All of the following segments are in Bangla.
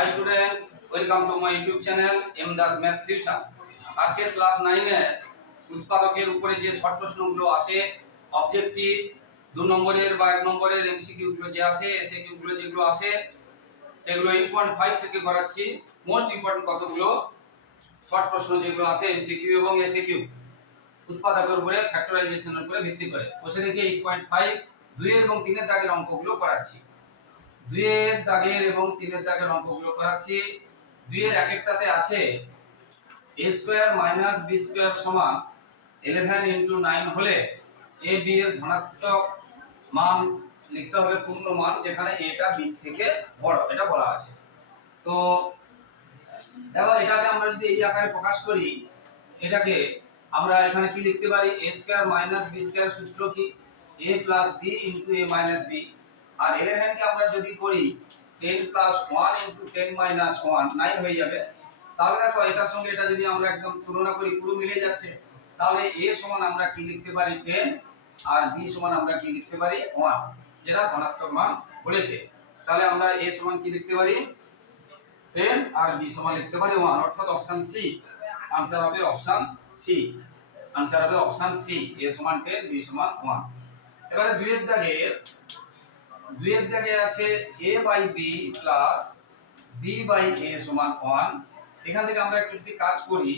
Hi students welcome to my YouTube channel M Das maths tuition আজকের ক্লাস নাইনে উৎপাদকের উপরে যে শর্ট প্রশ্নগুলো আসে অবজেক্টিভ দু নম্বরের বা এক নম্বরের এমসিকিউগুলো যে আছে এসএকিউগুলো যেগুলো আসে সেগুলো এইট পয়েন্ট ফাইভ থেকে করাচ্ছি। মোস্ট ইম্পর্টেন্ট কতগুলো? শর্ট প্রশ্ন যেগুলো আছে এমসিকিউ এবং এসএকিউ উৎপাদকের উপরে ফ্যাক্টরাইজেশনের উপরে ভিত্তি করে। বসে দেখি এইট পয়েন্ট ফাইভ দুইয়ের এবং তিনের দাগের অঙ্কগুলো করাচ্ছি। দুইয়ের দাগের এবং তিনের দাগের অঙ্কগুলো করাচ্ছি। দুইয়ের এক একটাতে আছে A square minus B square সমান ইলেভেন ইন্টু নাইন হলে এ বি এর ধনাত্মক মান লিখতে হবে পূর্ণ মান, যেখানে এটা বি থেকে বড়, এটা বলা আছে। তো, দেখো, এটাকে আমরা যদি এই আকারে প্রকাশ করি, এটাকে আমরা এখানে কি লিখতে পারি? A square minus B square সূত্র কি? A plus B into A minus B আর ইলেভেনকে আমরা যদি করি ten plus one into ten minus one nine হয়ে যাবে। তাহলে দেখো, এটার সঙ্গে এটা যদি আমরা একদম তুলনা করি, পুরো মিলে যাচ্ছে। তাহলে এ সমান আমরা কি লিখতে পারি টেন আর বি সমান আমরা কি লিখতে পারি ওয়ান যেটা ধনাত্মক মান বলেছে। তাহলে আমরা এ সমান কি লিখতে পারি? টেন আর বি সমান লিখতে পারি ওয়ান অর্থাৎ অপশন সি আনসার হবে অপশন সি আনসার হবে অপশন সি এ সমান টেন বি সমান ওয়ান এবারে দুইয়ের দাগে দুইয়ের দাগে আছে A by B plus B by A সমান ওয়ান এখান থেকে আমরা একটু যদি কাজ করি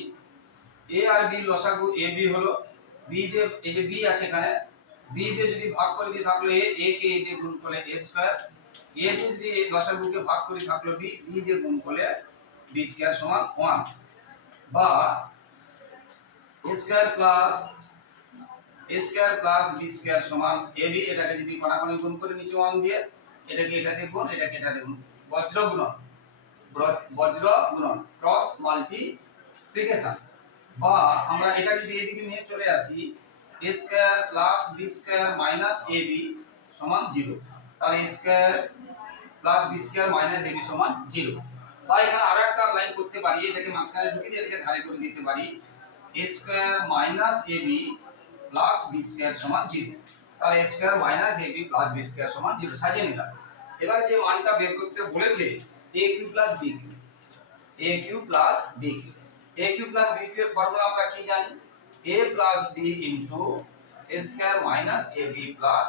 এ আর বি লসাগু এ বি হলো বি দিয়ে এই যে বি আছে এখানে বি দিয়ে যদি ভাগ করে দিই থাকল এ এ কে এ দিয়ে গুণ করলে এ স্কয়ার এ দিয়ে যদি লসাগুকে ভাগ করে থাকল বি বি দিয়ে গুণ করলে বি স্কয়ার সমান ওয়ান বা A square plus A square plus B square সমান এ বি এটাকে যদি কোনাকুনি গুণ করে নিচে ওয়ান দিয়ে, এটাকে এটা দিয়ে গুণ, এটাকে এটা গুণ। বজ্র গুণন। বজ্র গুণন। ক্রস মাল্টিপ্লিকেশন বা আমরা এটা যদি এদিকে নিয়ে চলে আসি A square plus B square minus A B সমান জিরো তাহলে square plus B square minus A B সমান জিরো বা এখানে আরও একটা লাইন করতে পারি, এটাকে মাঝখানে ঢুকে দিয়ে এটাকে ধারে করে দিতে পারি। A square minus A B plus B square সমান জিরো তাহলে A square minus A B plus B square সমান জিরো সাজিয়ে নিলাম এবারে যে মানটা বের করতে বলেছে A cube plus B cube A cube plus B cube A cube plus B cube এর ফর্মুলা আমরা কি জানি A plus B into A square minus A B plus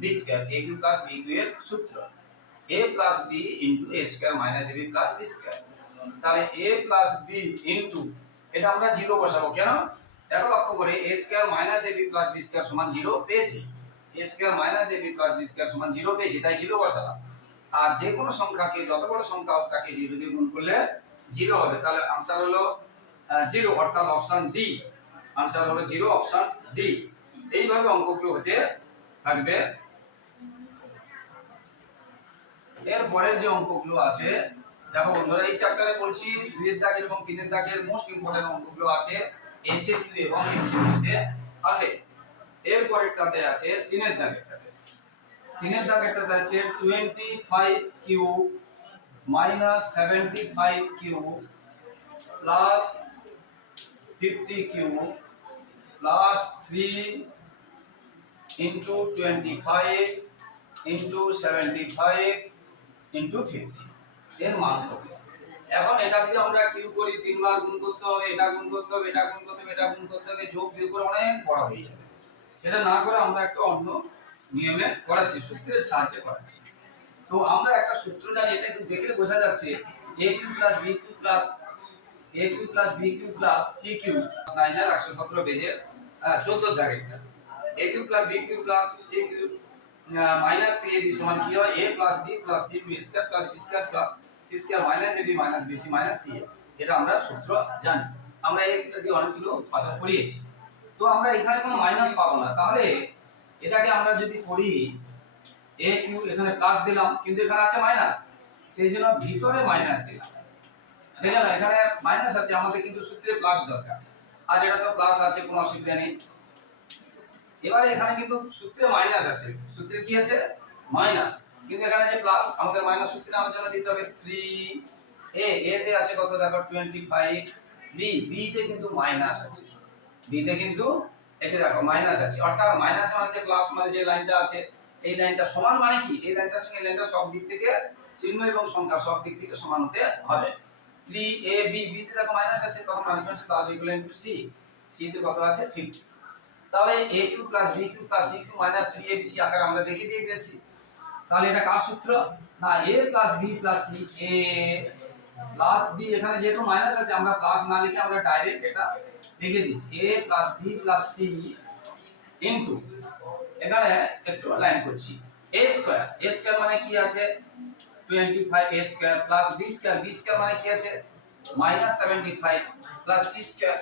B square A cube plus B cube এর সূত্র a plus B into A square minus A B plus B square তাহলে a প্লাস বি ইনটু এটা আমরা জিরো বসাবো কেন দেখো লক্ষ্য করে a square minus B plus B square সমান জিরো পেয়েছি। a square minus B plus B square সমান জিরো পেয়েছি, তাই জিরো বসালাম। আর যে কোনো সংখ্যাকে, যত বড় সংখ্যা হোক তাকে জিরো দিয়ে গুণ করলে জিরো হবে। তাহলে আনসার হলো জিরো অর্থাৎ অপশন ডি আনসার হলো জিরো অপশন ডি এইভাবে অঙ্কগুলো হতে থাকবে। এর পরের যে অঙ্কগুলো আছে, দেখো বন্ধুরা, এই চ্যাপ্টারে বলছি, দুইয়ের দাগের এবং তিনের দাগের মোস্ট ইম্পর্টেন্ট অঙ্কগুলো আছে। এসে কিউ এবং এমসিকিউতে আছে এর পরেরটাতে আছে। তিনের দাগেরটাতে। তিনের দাগেরটাতে আছে 25 cube minus 75 cube plus 50 cube plus 3 into 25 into 75 into fifty এর মান কত? এখন এটা যদি আমরা কিউ করি, তিনবার গুণ করতে হবে, এটা গুণ করতে হবে, এটা গুণ করতে হবে, এটা গুণ করতে হবে, যোগ বিয়োগ করে অনেক বড় হয়ে যাবে। সেটা না করে আমরা একটা অন্য নিয়মে করাচ্ছি, সূত্রের সাহায্যে করাচ্ছি। তো আমরা একটা সূত্র জানি, এটা একটু দেখলে বোঝা যাচ্ছে A cube plus B cube plus A cube plus B cube plus C cube nine আর একশো সতেরো পেজের চোদ্দ দাগেরটা A cube plus B cube plus C cube minus three A B সমান কি হয়? A plus B plus C two square plus B square plus C square minus A B minus B C minus C এটা আমরা সূত্র জানি। আমরা এটা দিয়ে অনেকগুলো তো আমরা এখানে কোনো মাইনাস পাবো না। তাহলে এটাকে আমরা যদি এ কিউ, এখানে প্লাস দিলাম, কিন্তু এখানে আছে মাইনাস। সেই জন্য ভিতরে মাইনাস দিলাম। দেখেন এখানে মাইনাস আছে, আমাদের কিন্তু সূত্রে প্লাস দরকার। আর এটা তো প্লাস আছে, কোনো অসুবিধা নেই। এবারে এখানে কিন্তু সূত্রে মাইনাস আছে। সূত্রে কি আছে? মাইনাস। কিন্তু এখানে যে প্লাস আমাদের মাইনাস সূত্রে আমাদের জন্য দিতে হবে। 3 এ এ তে আছে কত? দেখো 25 বি বি তে কিন্তু মাইনাস আছে। বি তে কিন্তু এতে দেখো মাইনাস আছে। অর্থাৎ মাইনাস মানে আছে প্লাস মানে যে লাইনটা আছে, এই লাইনটা সমান মানে কি? এই লাইনটার সঙ্গে এই লাইনটা সব দিক থেকে চিহ্ন এবং সংখ্যা সব দিক থেকে সমান হতে হবে। থ্রি এ বি বি তে দেখো মাইনাস আছে, তখন minus minus plus equal into C C তে কত আছে? 50 তাহলে a cube plus b cube plus c cube minus 3ab c আকারে আমরা দেখিয়ে দিয়ে পেয়েছি তাহলে এটা কার সূত্র? না, a plus b plus c, a plus b, এখানে যেহেতু মাইনাস আছে, আমরা প্লাস না লিখে আমরা ডাইরেক্ট এটা লিখে দিচ্ছি। A plus b plus c into এখানে একটু লাইন করছি। A স্কয়ার a স্কয়ার মানে কি আছে? 25 a square plus b square b square মানে কি আছে? Minus 75 plus c square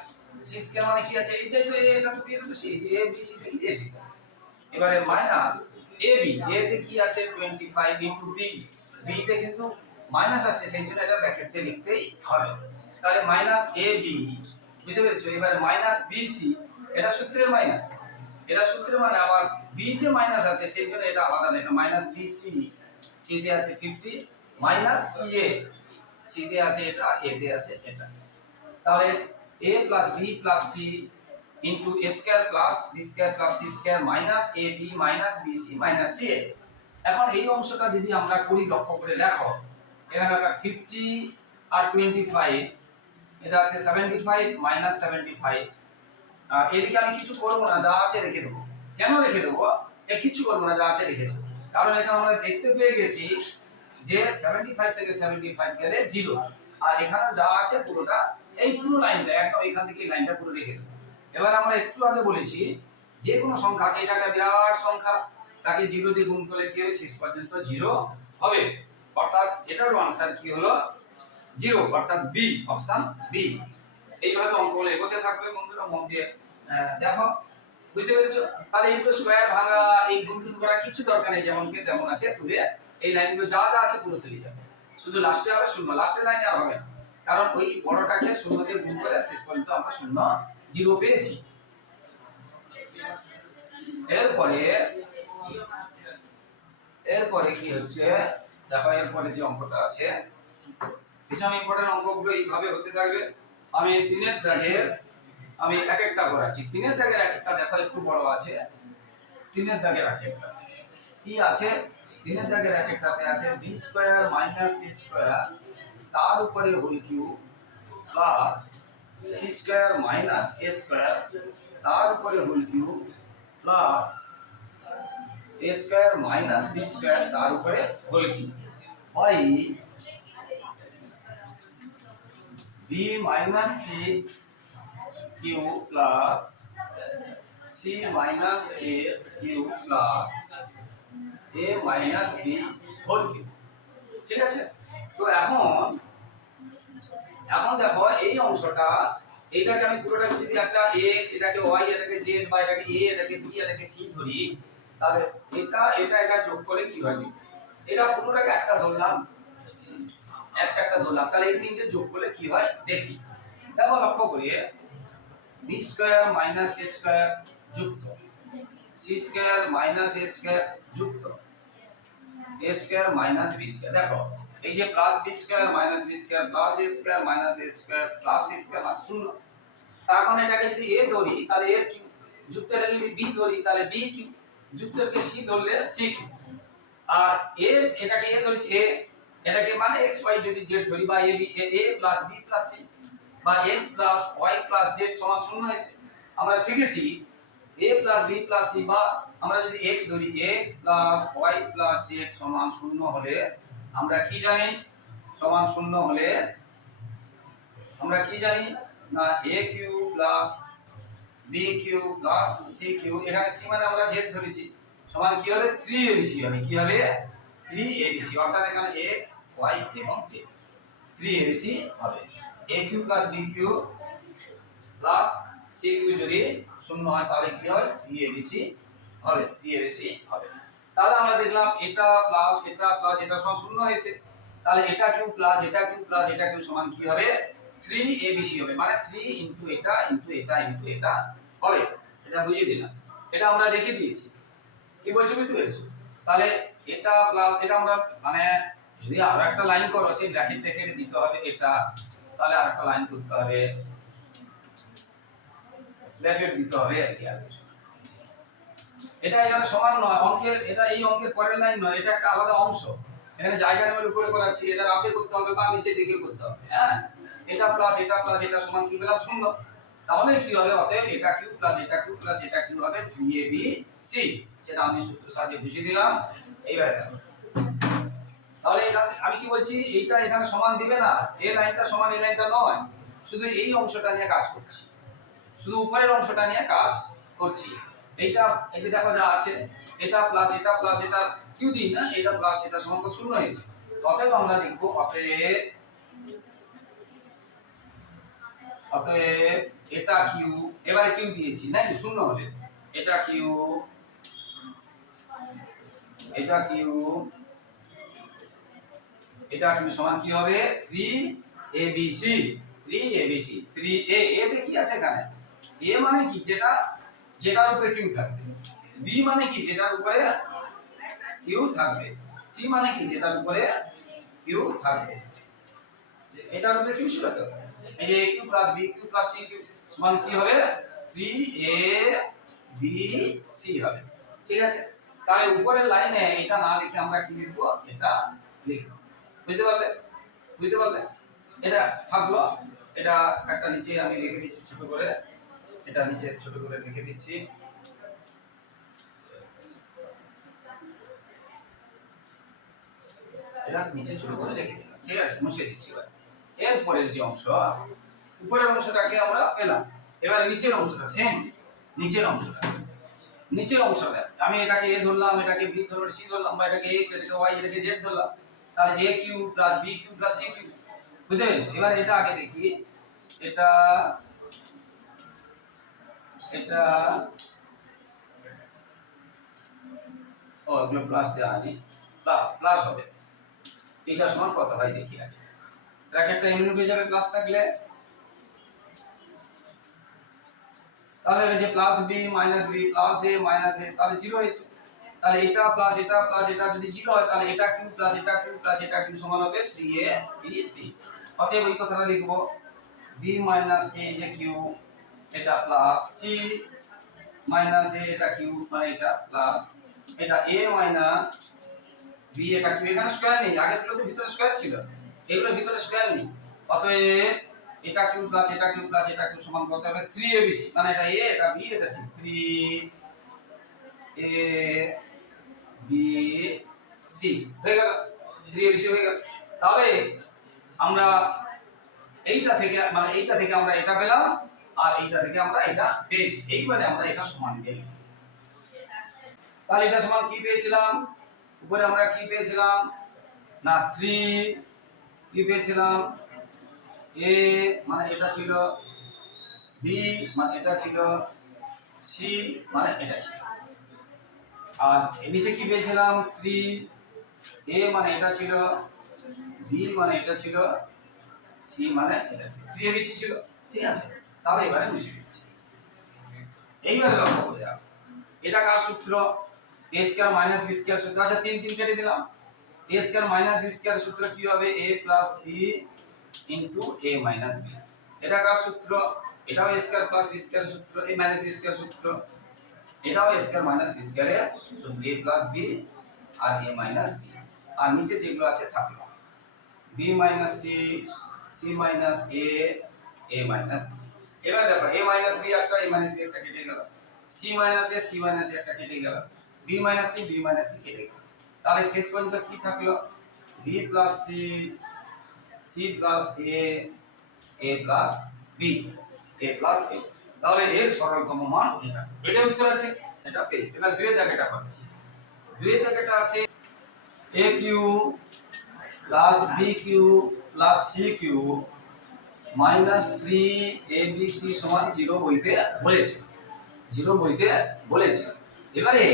c square মানে কি আছে? এই যে এটা তো এটা তো যে a, b, c দেখি এবারে মাইনাস a, b, a তে কি আছে? 25 ইনটু b. B তে কিন্তু মাইনাস আছে, সেই জন্য এটা ব্র্যাকেটে লিখতেই হবে। তাহলে মাইনাস b বুঝতে পেরেছ? এবার মাইনাস b, c, এটা সূত্রের মাইনাস এটা সূত্রের মানে আবার b তে মাইনাস আছে, সেই জন্য এটা আলাদা লেখা। মাইনাস b, c c তে আছে 50 মাইনাস c, a, c তে আছে এটা, a তে আছে এটা। তাহলে a plus b plus c into a square plus b square plus c square minus a b minus b c minus c a এখন এই অংশটা যদি আমরা করি, লক্ষ্য করে দেখো, এখানে একটা 50 আর 25 এটা আছে 75 মাইনাস 75 আর এদিকে আমি কিছু করব না, যা আছে রেখে দেবো। কেন রেখে দেবো? এ কিছু করব না, যা আছে রেখে দেবো। কারণ এখানে আমরা দেখতে পেয়ে গেছি যে 75 থেকে 75 গেলে জিরো আর এখানে যা আছে পুরোটা, এই পুরো লাইনটা একদম এখান থেকে লাইনটা পুরো রেখে দেবো। এবার আমরা একটু আগে বলেছি, যে কোনো সংখ্যা এটা একটা বিরাট সংখ্যা, তাকে জিরো দিয়ে গুণ করলে কি হবে? শেষ পর্যন্ত জিরো হবে। অর্থাৎ এটার আনসার কি হলো? জিরো অর্থাৎ বি অপশন বি এইভাবে অঙ্কগুলো এগোতে থাকবে বন্ধুরা, মন দিয়ে দেখো, বুঝতে পেরেছ? তাহলে এইগুলো স্কোয়ার ভাঙা, এই গুণ গুণ করা কিছু দরকার নেই, যেমন কি তেমন আছে, তুলে এই লাইনগুলো যা যা আছে পুরো তুলে যাবে। শুধু লাস্টে হবে, শূন্য। লাস্টে লাইনে আর হবে কারণ ওই বড়টাকে শূন্য দিয়ে গুণ করে শেষ পর্যন্ত আমরা শূন্য জিরো পেয়েছি। এরপরে এরপরে কি হচ্ছে? দেখো, এরপরে যে অঙ্কটা আছে, ভীষণ ইম্পর্টেন্ট অঙ্কগুলো এইভাবে হতে থাকবে। আমি তিনের দাগের আমি এক একটা করাচ্ছি। তিনের দাগের এক একটা দেখো, একটু বড় আছে। তিনের দাগের এক একটা। কি আছে? তিনের দাগের এক একটাতে আছে B square minus C square তার উপরে whole cube plus C square minus A square তার উপরে whole cube plus A square minus B square তার উপরে হোল কিউ হয় B minus C cube plus C minus A cube plus A minus B whole cube ঠিক আছে? তো এখন এখন দেখো এই অংশটা, এটাকে আমি পুরোটাকে যদি একটা এক্স এটাকে ওয়াই এটাকে জেড বা এটাকে এ এটাকে বি এটাকে সি ধরি, তাহলে এটা এটা এটা যোগ করলে কি হয়? এটা পুরোটাকে একটা ধরলাম, একটা একটা ধরলাম, তাহলে এই তিনটে যোগ করলে কি হয়? দেখি। দেখো লক্ষ্য করি B square minus C square যুক্ত। C square minus A square যুক্ত। A square minus B square দেখো। এই যে plus B square minus B square plus A square minus A square plus C square শূন্য। তার মানে এটাকে যদি এ ধরি, তাহলে এর কিউ যুক্তটাকে যদি বি ধরি, তাহলে বি কিউ যুক্তটাকে সি ধরলে সি আর এ এটাকে এ ধরেছি এ এটাকে মানে এক্স ওয়াই যদি জেড ধরি, বা A B A plus B plus C বা X plus Y plus Z সমান শূন্য হয়েছে। আমরা শিখেছি A plus B plus C বা আমরা যদি এক্স ধরি X plus Y plus Z সমান শূন্য হলে আমরা কি জানি? সমান শূন্য হলে আমরা কি জানি? না A cube plus B cube plus C cube এখানে সি মানে আমরা জেড ধরেছি। সমান কি হবে? 3 এবিসি হবে। কি হবে? 3 এবিসি অর্থাৎ এখানে x, y এবং z 3 এবিসি হবে। A cube plus B cube plus C cube যদি শূন্য হয়, তাহলে কি হয়? 3 এবিসি হবে। 3 এবিসি হবে। তাহলে আমরা দেখলাম এটা প্লাস এটা প্লাস এটা সমান শূন্য হয়েছে। তাহলে এটা কিউ প্লাস এটা কিউ প্লাস এটা কিউ সমান কি হবে? 3 এবিসি হবে। মানে 3 ইনটু এটা ইনটু এটা ইনটু এটা হবে। এটা বুঝিয়ে দিলাম। এটা আমরা দেখিয়ে দিয়েছি। কি বলছো বুঝতে পেরেছ? তাহলে এটা প্লাস এটা আমরা মানে যদি আরও একটা লাইন করো, সেই ব্র্যাকেটটা কেটে দিতে হবে এটা। তাহলে আর একটা লাইন করতে হবে। ব্র্যাকেট দিতে হবে আর কি আর কিছু। এটা এখানে সমান নয়, অঙ্কের, এটা এই অঙ্কের পরের লাইন নয়, এটা একটা আলাদা অংশ। এখানে জায়গা নেবার উপরে করাচ্ছি এটা রাফে করতে হবে বা নিচের দিকে করতে হবে হ্যাঁ? এটা প্লাস এটা প্লাস এটা সমান কি পেলাম? শূন্য। তাহলে কি হবে? অতএব এটা কিউ প্লাস এটা কিউ প্লাস এটা কিউ হবে থ্রি এ বি সি সেটা আমি সূত্র সাহায্যে বুঝিয়ে দিলাম। এইবার তাহলে এখানে আমি কি বলছি? এইটা এখানে সমান দিবে না। এই লাইনটা সমান এই লাইনটা নয়। শুধু এই অংশটা নিয়ে কাজ করছি। শুধু উপরের অংশটা নিয়ে কাজ করছি। এইটা এই যে দেখো যা আছে, এটা প্লাস এটা প্লাস এটা কিউ দিন না এটা প্লাস এটা সমান তো শূন্য হয়েছে। অতএব আমরা লিখব, অতএব অতএব এটা কিউ এবারে কিউ দিয়েছি নাকি শূন্য হলে। এটা কিউ এটা কিউ এটা কিউ সমান কি হবে? 3 abc 3 abc 3 a এ তে কি আছে এখানে? A মানে কি? যেটা যেটার উপরে কিউ থাকবে। B মানে কি? যেটার উপরে কিউ থাকবে। C মানে কি? যেটার উপরে কিউ থাকবে। এটার উপরে কিউ ছিল তো? এই যে cube plus b cube plus c cube সমান কি হবে? 3 a b c হবে। ঠিক আছে? তাহলে উপরের লাইনে এটা না লিখে আমরা কি লিখব? এটা লিখব। বুঝতে পারলে? বুঝতে পারলে? এটা থাকল। এটা একটা নিচে আমি লিখে দিচ্ছি ছোট করে। এটা নিচে ছোট করে লিখে দিচ্ছি। এটা নিচে ছোট করে লিখে দিলাম, ঠিক আছে? মুছে দিচ্ছি এবার। এরপরের যে অংশ, উপরের অংশটাকে আমরা পেলাম। এবার নিচের অংশটা সেম নিচের অংশটা। নিচের অংশটা আমি এটাকে এ ধরলাম, এটাকে বি ধরলাম, সি ধরলাম, বা এটাকে এক্স, এটাকে ওয়াই, এটাকে জেড ধরলাম, তাহলে a cube plus b cube plus c cube বুঝতে পেরেছ? এবার এটা আগে দেখি, এটা এটা ও, এগুলো প্লাস দেওয়া হয়নি। প্লাস প্লাস হবে। এটা সমান কত হয় দেখি আগে। ব্র্যাকেটটা এমনি উঠে যাবে প্লাস থাকলে। তাহলে যে plus b minus b plus a minus a তাহলে জিরো হয়েছে। তাহলে এটা প্লাস এটা প্লাস এটা যদি জিরো হয়, তাহলে এটা কিউ প্লাস এটা কিউ প্লাস এটা কিউ সমান হবে 3a বি সি অতএব এই কথাটা লিখব। বি মাইনাস সি যে কিউ এটা প্লাস সি মাইনাস এ এটা কিউ মানে এটা প্লাস এটা এ মাইনাস বি এটা কিউ এখানে স্কয়ার নেই, আগের গুলোতে ভিতরে স্কয়ার ছিল। এগুলোর ভিতরে স্কয়ার নেই। অতএব এটা কিউ প্লাস এটা কিউ প্লাস এটা কিউ সমান কত হবে 3abc মানে এটা a, এটা b, এটা c 3 a b c হয়ে গেল। 3abc হয়ে গেল। তাহলে আমরা এইটা থেকে মানে এইটা থেকে আমরা এটা পেলাম। আর এইটা থেকে আমরা এটা পেয়েছি। এইবারে আমরা এটা সমান লিখব। তাহলে এটা সমান কি পেয়েছিলাম? উপরে আমরা কি পেয়েছিলাম? না থ্রি কি পেয়েছিলাম? এ মানে এটা ছিল বি মানে এটা ছিল সি মানে এটা ছিল। আর নিচে কি পেয়েছিলাম? থ্রি এ মানে এটা ছিল বি মানে এটা ছিল সি মানে এটা ছিল। থ্রি এ বেশি ছিল? ঠিক আছে। তাহলে এবারে বুঝে দিচ্ছি এইবারে লক্ষ্য করে যাও এটা কার সূত্র? A square minus b square সূত্র। আচ্ছা তিন তিন কেটে দিলাম। A square minus b square সূত্র কি হবে? A plus b into a minus b এটা কার সূত্র? এটাও a square plus b square সূত্র এ মাইনাস বি স্কয়ার সূত্র। এটাও a square minus b square সূত্র এ প্লাস বি আর এ মাইনাস বি আর নিচে যেগুলো আছে, থাকল। B minus c c minus a a minus এবার দেখো এ মাইনাস বি একটা এ মাইনাস বি একটা কেটে গেল। C minus a c minus একটা কেটে গেল। B minus c b minus c কেটে গেল। তাহলে শেষ পর্যন্ত কি থাকল? B plus c c plus a a plus b a plus b তাহলে এর সরলতম মান এটা। এটার উত্তর আছে? এটা পেয়ে এবার দুয়ের দাগেটা পাচ্ছি দুয়ের দাগেটা আছে a cube plus b cube plus c cube minus three a b c সমান জিরো বইতে বলেছে। জিরো বইতে বলেছে। এবারে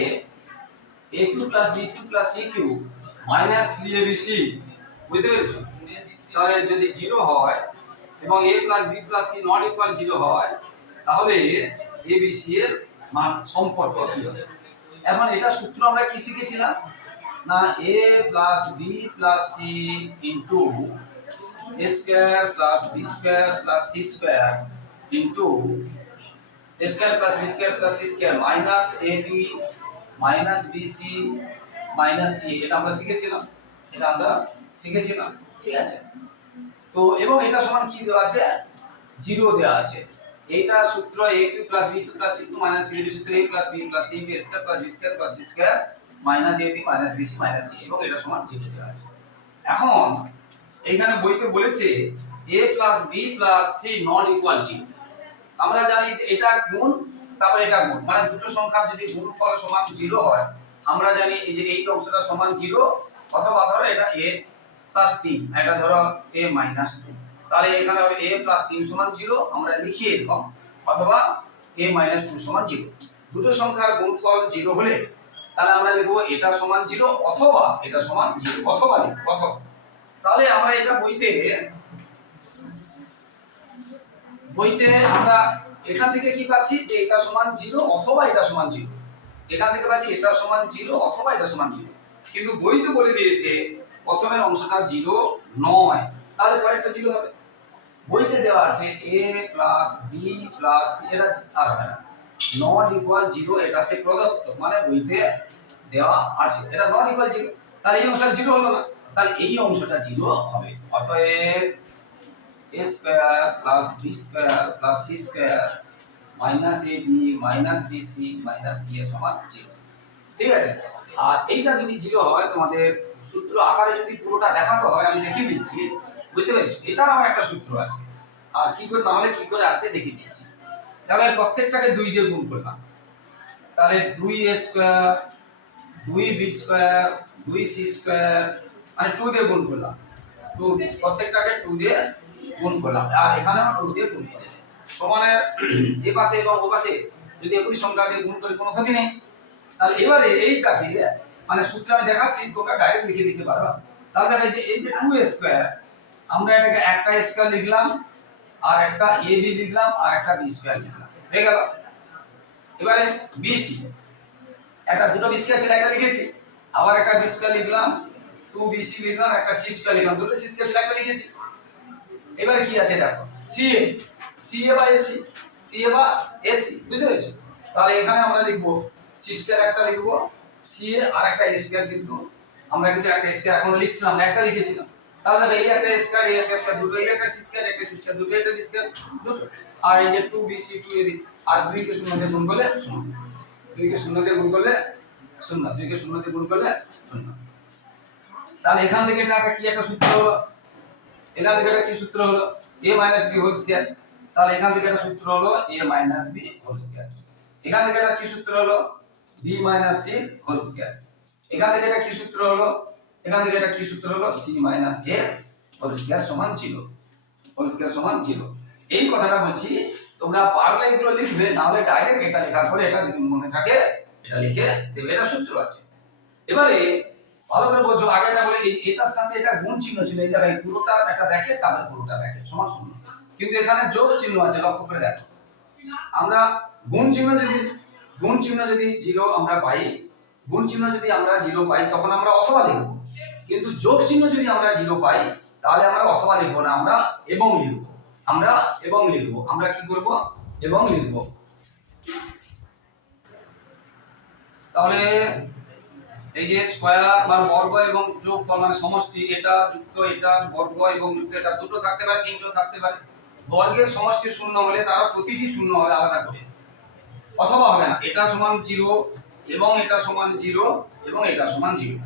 a cube plus b cube plus c cube minus three a b c, বুঝতে পেরেছ? তাহলে যদি জিরো হয় এবং a plus b plus c not equal zero হয়, তাহলে এ বি সি এর মান সম্পর্ক কি হবে? এখন এটা সূত্র আমরা কি শিখেছিলাম? না, a plus b plus c into a square plus b square plus c square into a square plus b square plus c square minus a b minus b c এটা আমরা শিখেছিলাম, এটা আমরা শিখেছিলাম, ঠিক আছে? তো এবং এটা সমান কি দেওয়া আছে? জিরো দেওয়া আছে। এইটা সূত্র a cube plus b cube plus c cube minus b সূত্র a plus b plus c b square plus b square plus c square minus ab minus bc minus c, এবং এটা সমান জিরো দেওয়া আছে। এখন এইখানে বইতে বলেছে a plus b plus c not equal zero আমরা জানি যে এটা গুণ, তারপর এটা গুণ। মানে দুটো সংখ্যার যদি গুণফল সমান জিরো হয়, আমরা জানি এই যে এই অংশটা সমান জিরো, অথবা ধরো এটা a প্লাস তিন এটা ধরো a মাইনাস টু তাহলে এখানে হবে a প্লাস তিন সমান জিরো, আমরা লিখি এরকম। অথবা a মাইনাস টু সমান জিরো। দুটো সংখ্যার গুণফল জিরো হলে তাহলে আমরা লিখব এটা সমান জিরো, অথবা এটা সমান জিরো, অথবা লিখব অথবা। তাহলে আমরা এটা বইতে বইতে আমরা এখান থেকে কি পাচ্ছি? যে এটা সমান জিরো অথবা এটা সমান জিরো। এখান থেকে পাচ্ছি এটা সমান জিরো অথবা এটা সমান জিরো। কিন্তু বইতে বলে দিয়েছে, প্রথমের অংশটা জিরো নয়। তাহলে পরেরটা জিরো হবে। বইতে দেওয়া আছে এ প্লাস বি প্লাস এটা আর হবে না। নট ইকুয়াল জিরো এটা হচ্ছে প্রদত্ত। মানে বইতে দেওয়া আছে। এটা নট ইকুয়াল জিরো তাহলে এই অংশটা জিরো হলো না। তাহলে এই অংশটা জিরো হবে। অতএব a square plus b square plus c square minus ab minus bc minus c এর সমান জিরো ঠিক আছে? আর এইটা যদি জিরো হয়, তোমাদের সূত্র আকারে যদি পুরোটা দেখাতে হয়, আমি দেখিয়ে দিচ্ছি। বুঝতে পেরেছ? এটার আমার একটা সূত্র আছে। আর কি করে নাহলে কি করে আসছে দেখিয়ে দিচ্ছি। তাহলে প্রত্যেকটাকে দুই দিয়ে গুণ করলাম। তাহলে দুই এ স্কয়ার দুই বি স্কয়ার দুই সি স্কয়ার মানে টু দিয়ে গুণ করলাম। টু প্রত্যেকটাকে টু দিয়ে গুণ করলাম। আর এখানে এখানেও টু দিয়ে গুণ করে। সমানের এ পাশে এবং ও পাশে যদি একই সংখ্যা দিয়ে গুণ করি, কোনো ক্ষতি নেই। তাহলে এবারে এইটা দিয়ে মানে সূত্র আমি দেখাচ্ছি, তোমরা ডাইরেক্ট লিখে দিতে পারো। তাহলে দেখা যে, এই যে টু স্কোয়ার আমরা এটাকে একটা স্কোয়ার লিখলাম, আর একটা এ বি লিখলাম, আর একটা বি স্কোয়ার লিখলাম। হয়ে গেল? এবারে বিসি একটা দুটো বি স্কোয়ার ছিল, একটা লিখেছি। আবার একটা বি স্কোয়ার লিখলাম টু বিসি লিখলাম, একটা সি স্কোয়ার লিখলাম। দুটো সি স্কোয়ার ছিল একটা লিখেছি। এবারে কি আছে দেখো? সিএ সিএ বা এসি সিএ বা এসি বুঝতে পেরেছ? তাহলে এখানে আমরা লিখব সি স্কয়ার একটা লিখব সিএ আর একটা এ স্কয়ার কিন্তু আমরা কিন্তু একটা স্কয়ার এখন লিখছিলাম, একটা লিখেছিলাম। তাহলে এই একটা স্কয়ার এই একটা স্কয়ার দুটো, এই একটা স্কয়ার একটা স্কয়ার দুটো একটা স্কয়ার দুটো। আর এই যে two b c two ab আর দুই কে শূন্য দিয়ে গুণ করলে শূন্য। দুই কে শূন্য দিয়ে গুণ করলে শূন্য দুই কে শূন্য দিয়ে গুণ করলে তাহলে এখান থেকে এটা কি একটা সূত্র হলো? এখান থেকে একটা কি সূত্র হলো? A minus b whole square তাহলে এখান থেকে একটা সূত্র হলো a minus b whole square এখান থেকে একটা কি সূত্র হলো? B minus c whole square এখান থেকে একটা কি সূত্র হলো? এখান থেকে একটা কি সূত্র হলো? C minus a whole square সমান 0 হোল স্কয়ার সমান 0 এই কথাটা বলছি, তোমরা পারলে এগুলো লিখবে না হলে ডাইরেক্ট এটা লেখার পরে এটা যদি মনে থাকে, এটা লিখে দেবে, এটা সূত্র আছে। এবারে ভালো করে বোঝো আগে এটা বলে এটার সাথে এটা গুণ চিহ্ন ছিল, এই দেখো পুরোটা একটা ব্র্যাকেট তারপরে পুরোটা ব্র্যাকেট সমান শূন্য। কিন্তু এখানে যোগ চিহ্ন আছে, লক্ষ্য করে দেখো। আমরা গুণ চিহ্ন যদি, গুণ চিহ্ন যদি জিরো আমরা পাই, গুণ চিহ্ন যদি আমরা জিরো পাই, তখন আমরা অথবা লিখব। কিন্তু যোগ চিহ্ন যদি আমরা জিরো পাই, তাহলে আমরা অথবা লিখব না, আমরা এবং লিখব। আমরা এবং লিখব। আমরা কি করব? এবং লিখব। তাহলে এই যে স্কয়ার বা বর্গ এবং যোগ মানে সমষ্টি, এটা যুক্ত, এটা বর্গ এবং যুক্ত, এটা দুটো থাকতে পারে, তিনটো থাকতে পারে। বর্গের সমষ্টি শূন্য হলে তারা প্রতিটি শূন্য হবে আলাদা করে। অথবা হবে না, এটা সমান জিরো এবং এটা সমান জিরো এবং এটা সমান জিরো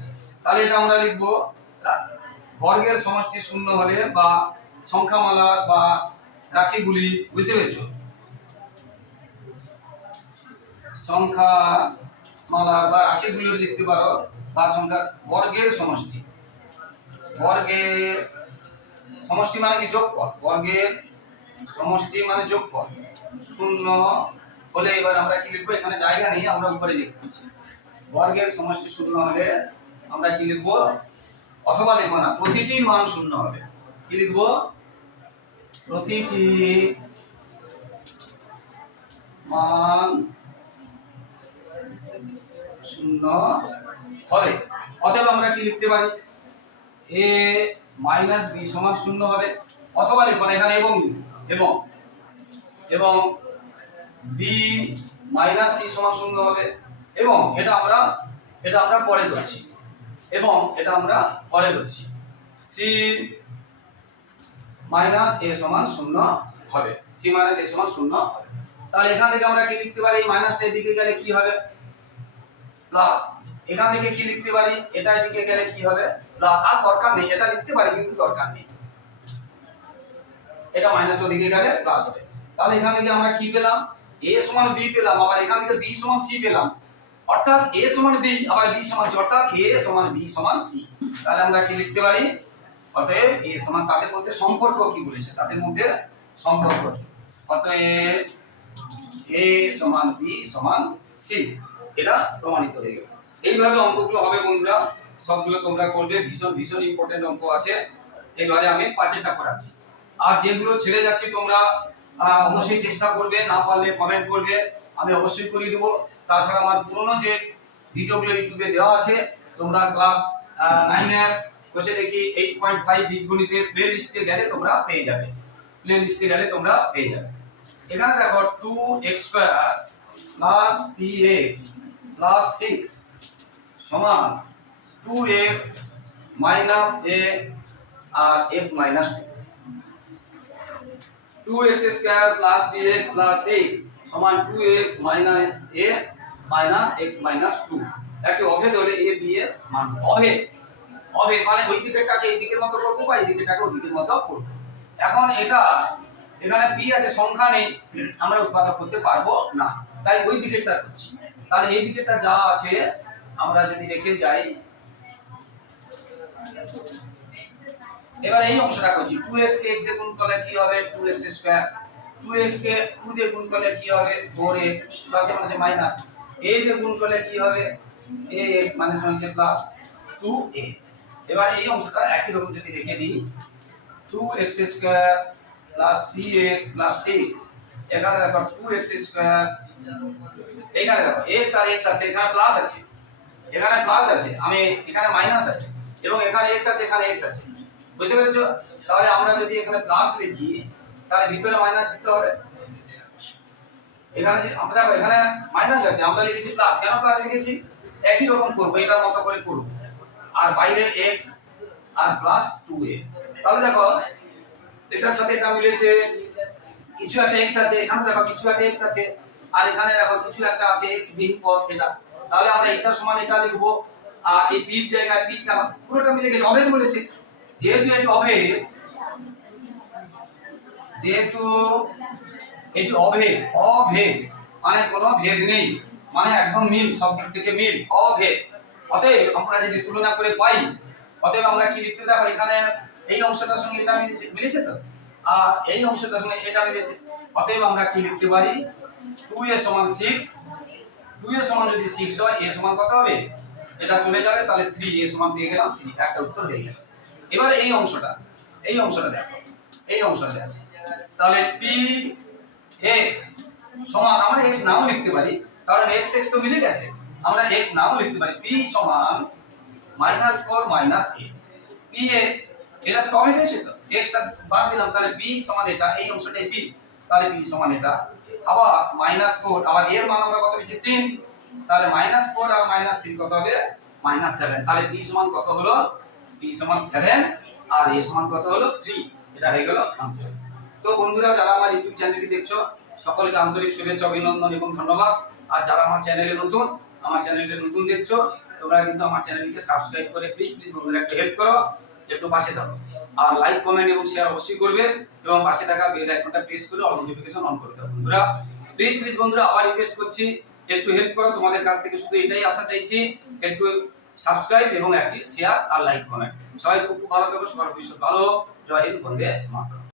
তাহলে এটা আমরা লিখব, বর্গের সমষ্টি শূন্য হলে বা সংখ্যামালা বা রাশিগুলি, বুঝতে পেরেছ? সংখ্যা মালা বা রাশিগুলো লিখতে পারো, বা সংখ্যা বর্গের সমষ্টি। বর্গের সমষ্টি মানে কি যোগ যোগফল? বর্গের সমষ্টি মানে যোগ যোগফল। শূন্য হলে এবার আমরা কি লিখব? এখানে জায়গা নেই, আমরা উপরে লিখছি বর্গের সমষ্টি শূন্য হলে আমরা কি লিখব? অথবা লিখব না, প্রতিটি মান শূন্য হবে। কি লিখব? প্রতিটি মান শূন্য হবে। অতএব আমরা কি লিখতে পারি? এ মাইনাস বি সমান শূন্য হবে। অথবা লিখব না, এখানে এবং এবং এবং বি মাইনাস সি সমান শূন্য হবে। এবং এটা আমরা এটা আমরা পরে করছি। এবং এটা আমরা পরে বলছি সি মাইনাস এ সমান শূন্য হবে। সি মাইনাস এ সমান শূন্য হবে। তাহলে এখান থেকে আমরা কি লিখতে পারি? মাইনাসটা এদিকে গেলে কি হবে? প্লাস এখান থেকে কি লিখতে পারি? এটা এদিকে গেলে কি হবে? প্লাস আর দরকার নেই, এটা লিখতে পারি কিন্তু দরকার নেই। এটা মাইনাসটা ওদিকে গেলে প্লাস হবে। তাহলে এখান থেকে আমরা কি পেলাম? a সমান b পেলাম, আবার এখান থেকে b সমান c পেলাম। অর্থাৎ a সমান b, আবার b সমান c, অর্থাৎ a সমান b সমান c তাহলে আমরা কি লিখতে পারি? অতএব a সমান তাদের মধ্যে সম্পর্ক কি বলেছে? তাদের মধ্যে সম্পর্ক কি? অতএব a সমান বি সমান c এটা প্রমাণিত হয়ে গেল। এইভাবে অঙ্কগুলো হবে বন্ধুরা। সবগুলো তোমরা করবে। ভীষণ ভীষণ ইম্পর্টেন্ট অঙ্ক আছে। এইবারে আমি পাঁচেরটা করাচ্ছি আর যেগুলো ছেড়ে যাচ্ছে তোমরা অবশ্যই চেষ্টা করবে। না পারলে কমেন্ট করবে। আমি অবশ্যই করিয়ে দেবো। তাছাড়া আমার পুরনো যে ভিডিওগুলো ইউটিউবে দেওয়া আছে, তোমরা ক্লাস নাইনের বসে দেখি এইট পয়েন্ট ফাইভ বীজগণিতের প্লে লিস্টে গেলে তোমরা পেয়ে যাবে। প্লে লিস্টে গেলে তোমরা পেয়ে যাবে। এখানে দেখো two x square plus p x plus six সমান two x minus a R x minus two two x square plus b x plus six সমান two x minus a minus x minus two একটি অভেদ হলে এ বি এর মান অভেদ। অভেদ মানে ওই দিকেরটাকে এই দিকের মতো করব বা এই দিকেরটাকে ওই দিকের মতো করব। এখন এটা, এখানে পি আছে, সংখ্যা নেই। আমরা উৎপাদক করতে পারব না। তাই ওই দিকেরটা করছি। তাহলে এই দিকেরটা যা আছে, আমরা যদি রেখে যাই। এবার এই অংশটা করছি। 2x কে x দিয়ে গুণ করলে কি হবে? 2x স্কয়ার 2x কে 2 দিয়ে গুণ করলে কি হবে? 4x প্লাসে মাইনাসে মাইনাস a দিয়ে গুণ করলে কি হবে? ax মাইনাস মাইনাসে প্লাস 2a এবার এই অংশটা একই রকম যদি রেখে দিই 2x square plus 3x plus 6 এখানে দেখো 2x স্কয়ার এখানে দেখো, x আর x আছে, এখানে প্লাস আছে, এখানে প্লাস আছে, আমি এখানে মাইনাস আছে, এবং এখানে x আছে, এখানে x আছে। বুঝতে পেরেছ? তাহলে আমরা যদি এখানে প্লাস লিখি, তাহলে ভিতরে মাইনাস দিতে হবে। এখানে আমরা দেখো, এখানে মাইনাস আছে, আমরা লিখেছি প্লাস কেন প্লাস লিখেছি? একই রকম করব, এটার মতো করে করব। আর বাইরে x আর প্লাস 2a তাহলে দেখো, এটার সাথে এটা মিলেছে, কিছু একটা x আছে, এখানে দেখো, কিছু একটা x আছে। আর এখানে দেখো কিছু একটা আছে, x বিহীন পদ এটা তাহলে আমরা এটা সমান এটা লিখব, আর এই এর জায়গায় p কেন পুরোটা মিলে গেছে, অভেদ বলেছে। যেহেতু এটি অভেদ, যেহেতু এটি অভেদ অভেদ মানে কোনো ভেদ নেই মানে একদম মিল, সব দিক থেকে মিল, অভেদ। অতএব আমরা যদি তুলনা করে পাই, অতএব আমরা কি লিখতে দেখো এখানে এই অংশটার সঙ্গে এটা মিলেছে মিলেছে তো? আর এই অংশটার সঙ্গে এটা মিলেছে। অতএব আমরা কি লিখতে পারি? 2a সমান 6 2a সমান যদি 6 হয় a সমান কত হবে? এটা চলে যাবে, তাহলে 3a সমান পেয়ে গেলাম 3 একটা উত্তর হয়ে গেল এবার এই অংশটা এই অংশটা দেখো, এই অংশটা দেখো। তাহলে p x সমান, আমরা x নাও লিখতে পারি, কারণ x x তো মিলে গেছে। আমরা x নাও লিখতে পারি, p সমান minus four minus x px এটা সবে হয়েছে তো? X টা বাদ দিলাম, তাহলে p সমান এটা, এই অংশটাই p তাহলে p সমান এটা আবার মাইনাস ফোর আবার এর মান আমরা কত পেয়েছি তিন। তাহলে মাইনাস ফোর আর মাইনাস কত হবে? মাইনাস তাহলে p সমান কত হলো? P সমান সেভেন আর a সমান কত হলো? থ্রি এটা হয়ে গেল আনসার তো বন্ধুরা, যারা আমার ইউটিউব চ্যানেলটি দেখছ, সকলকে আন্তরিক শুভেচ্ছা, অভিনন্দন এবং ধন্যবাদ। আর যারা আমার চ্যানেলে নতুন, আমার চ্যানেলটা নতুন দেখছ, তোমরা কিন্তু আমার চ্যানেলকে সাবস্ক্রাইব করে প্লিজ প্লিজ বন্ধুরা একটু হেল্প করো, একটু পাশে থাকো। আর লাইক কমেন্ট এবং শেয়ার অবশ্যই করবে এবং পাশে থাকা বেল আইকনটা প্রেস করে অল নোটিফিকেশন অন করতে দাও। বন্ধুরা প্লিজ প্লিজ বন্ধুরা, আবার রিকোয়েস্ট করছি একটু হেল্প করো। তোমাদের কাছ থেকে শুধু এটাই আশা চাইছি একটু সাবস্ক্রাইব এবং একটি শেয়ার আর লাইক কমেন্ট সবাই খুব ভালো থাকো, সবার ভবিষ্যৎ ভালো। জয় হিন্দ, বন্দে মাতরম।